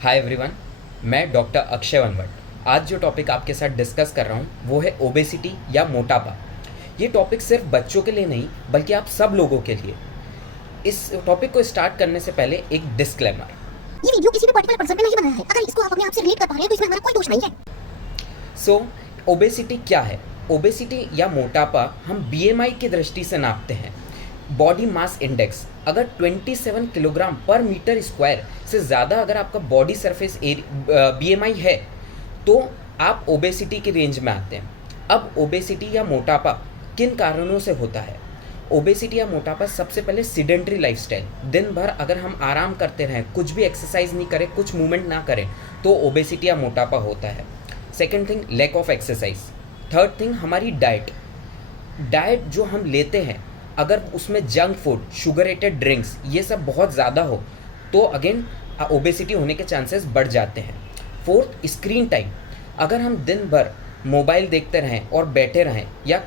Hi everyone, मैं doctor Akshay वनवट। आज जो टॉपिक आपके साथ डिस्कस कर रहा हूँ वो है ओबेसिटी या मोटापा। ये टॉपिक सिर्फ बच्चों के लिए नहीं बल्कि आप सब लोगों के लिए। इस टॉपिक को स्टार्ट करने से पहले एक डिस्क्लेमर। ये वीडियो किसी भी पर्टिकुलर पर्सन पे नहीं बनाया है। अगर इसको आप अपने आप से रिलेट कर पा रहे हैं तो इसमें हमारा कोई दोष नहीं है। सो ओबेसिटी क्या है? ओबेसिटी या मोटापा हम बीएमआई की दृष्टि से नापते हैं। बॉडी मास इंडेक्स अगर 27 किलोग्राम पर मीटर स्क्वायर से ज़्यादा अगर आपका बॉडी सरफेस बीएमआई है तो आप ओबेसिटी की रेंज में आते हैं। अब ओबेसिटी या मोटापा किन कारणों से होता है? ओबेसिटी या मोटापा सबसे पहले सीडेंट्री लाइफस्टाइल, दिन भर अगर हम आराम करते रहें, कुछ भी एक्सरसाइज नहीं करें, कुछ मूवमेंट ना करें तो ओबेसिटी या मोटापा होता है। Second thing lack of exercise. Third thing हमारी डाइट जो हम लेते हैं अगर उसमें जंक फूड, शुगरेटेड ड्रिंक्स ये सब बहुत ज़्यादा हो तो अगेन ओबेसिटी होने के चांसेस बढ़ जाते हैं। फोर्थ स्क्रीन टाइम, अगर हम दिन भर मोबाइल देखते रहें और बैठे रहें या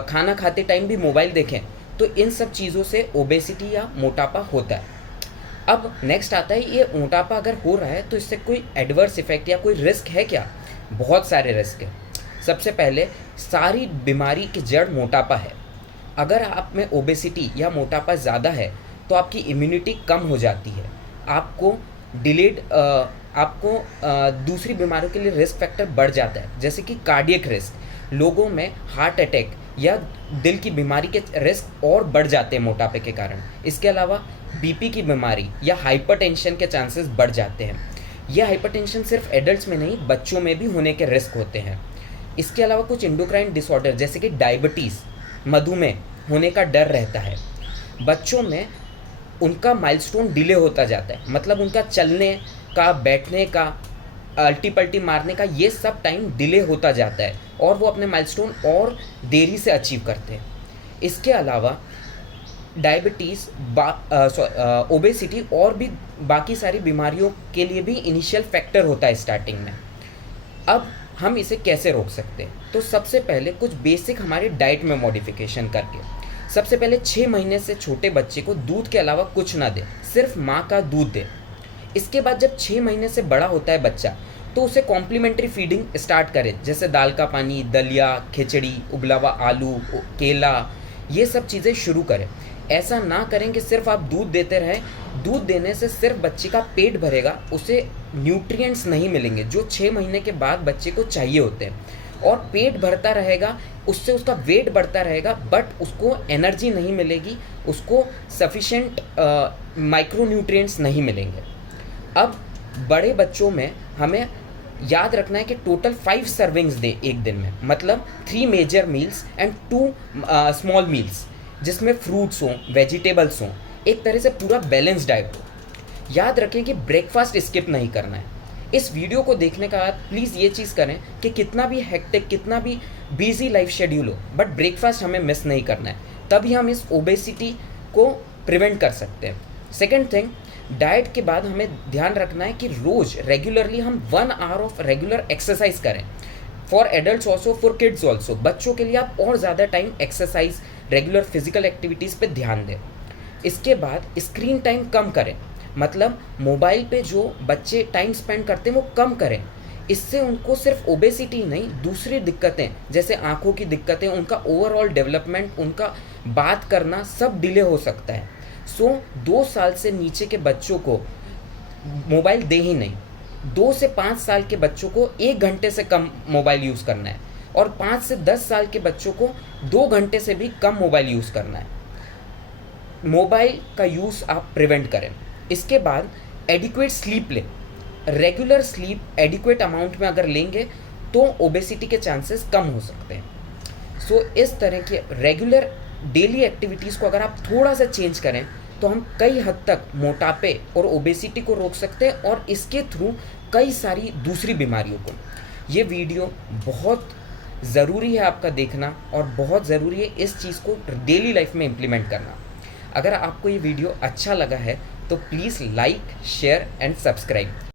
खाना खाते टाइम भी मोबाइल देखें तो इन सब चीज़ों से ओबेसिटी या मोटापा होता है। अब नेक्स्ट आता है ये मोटापा अगर हो रहा है तो इससे कोई एडवर्स इफेक्ट या कोई रिस्क है क्या? बहुत सारे रिस्क हैं। सबसे पहले सारी बीमारी की जड़ मोटापा है। अगर आप में ओबेसिटी या मोटापा ज़्यादा है तो आपकी इम्यूनिटी कम हो जाती है, आपको दूसरी बीमारियों के लिए रिस्क फैक्टर बढ़ जाता है, जैसे कि कार्डियक रिस्क। लोगों में हार्ट अटैक या दिल की बीमारी के रिस्क और बढ़ जाते हैं मोटापे के कारण। इसके अलावा बीपी की बीमारी या हाइपरटेंशन के चांसेस बढ़ जाते हैं। यह हाइपरटेंशन सिर्फ एडल्ट्स में नहीं बच्चों में भी होने के रिस्क होते हैं। इसके अलावा कुछ इंडोक्राइन डिसऑर्डर जैसे कि डायबिटीज़, मधुमेह होने का डर रहता है। बच्चों में उनका माइलस्टोन डिले होता जाता है, मतलब उनका चलने का, बैठने का, अल्टी पल्टी मारने का ये सब टाइम डिले होता जाता है और वो अपने माइलस्टोन और देरी से अचीव करते हैं। इसके अलावा डायबिटीज़, ओबेसिटी और भी बाकी सारी बीमारियों के लिए भी इनिशियल फैक्टर होता है स्टार्टिंग में। अब हम इसे कैसे रोक सकते हैं? तो सबसे पहले कुछ बेसिक हमारे डाइट में मॉडिफिकेशन करके, सबसे पहले 6 महीने से छोटे बच्चे को दूध के अलावा कुछ ना दें, सिर्फ माँ का दूध दें। इसके बाद जब 6 महीने से बड़ा होता है बच्चा तो उसे कॉम्प्लीमेंट्री फीडिंग स्टार्ट करें, जैसे दाल का पानी, दलिया, खिचड़ी, उबला हुआ आलू, केला, ये सब चीज़ें शुरू करें। ऐसा ना करें कि सिर्फ आप दूध देते रहें। दूध देने से सिर्फ बच्चे का पेट भरेगा, उसे न्यूट्रिएंट्स नहीं मिलेंगे जो 6 महीने के बाद बच्चे को चाहिए होते हैं। और पेट भरता रहेगा, उससे उसका वेट बढ़ता रहेगा, बट उसको एनर्जी नहीं मिलेगी, उसको सफिशेंट माइक्रो न्यूट्रिएंट्स नहीं मिलेंगे। अब बड़े बच्चों में हमें याद रखना है कि टोटल 5 सर्विंग्स दे एक दिन में, मतलब 3 major meals and 2 small meals, जिसमें फ्रूट्स हों, वेजिटेबल्स हों, एक तरह से पूरा बैलेंस डाइट हो। याद रखें कि ब्रेकफास्ट स्किप नहीं करना है। इस वीडियो को देखने के बाद प्लीज़ ये चीज़ करें कि कितना भी हेक्टिक, कितना भी बिजी लाइफ शेड्यूल हो, बट ब्रेकफास्ट हमें मिस नहीं करना है, तभी हम इस ओबेसिटी को प्रिवेंट कर सकते हैं। सेकेंड थिंग, डाइट के बाद हमें ध्यान रखना है कि रोज़ रेगुलरली हम 1 आवर ऑफ रेगुलर एक्सरसाइज करें। For adults also, for kids also. बच्चों के लिए आप और ज़्यादा time exercise, regular physical activities पे ध्यान दें। इसके बाद स्क्रीन टाइम कम करें, मतलब मोबाइल पे जो बच्चे टाइम स्पेंड करते हैं वो कम करें। इससे उनको सिर्फ ओबेसिटी नहीं, दूसरी दिक्कतें जैसे आँखों की दिक्कतें, उनका ओवरऑल डेवलपमेंट, उनका बात करना सब डिले हो सकता है। सो 2 साल से नीचे के बच्चों को मोबाइल दे ही नहीं। 2 से 5 साल के बच्चों को 1 घंटे से कम मोबाइल यूज़ करना है और 5 से 10 साल के बच्चों को 2 घंटे से भी कम मोबाइल यूज़ करना है। मोबाइल का यूज़ आप प्रिवेंट करें। इसके बाद एडिक्वेट स्लीप लें। रेगुलर स्लीप एडिक्वेट अमाउंट में अगर लेंगे तो ओबेसिटी के चांसेस कम हो सकते हैं। सो इस तरह के रेगुलर डेली एक्टिविटीज़ को अगर आप थोड़ा सा चेंज करें तो हम कई हद तक मोटापे और ओबेसिटी को रोक सकते हैं और इसके थ्रू कई सारी दूसरी बीमारियों को। ये वीडियो बहुत ज़रूरी है आपका देखना और बहुत ज़रूरी है इस चीज़ को डेली लाइफ में इम्प्लीमेंट करना। अगर आपको ये वीडियो अच्छा लगा है तो please like, share and subscribe.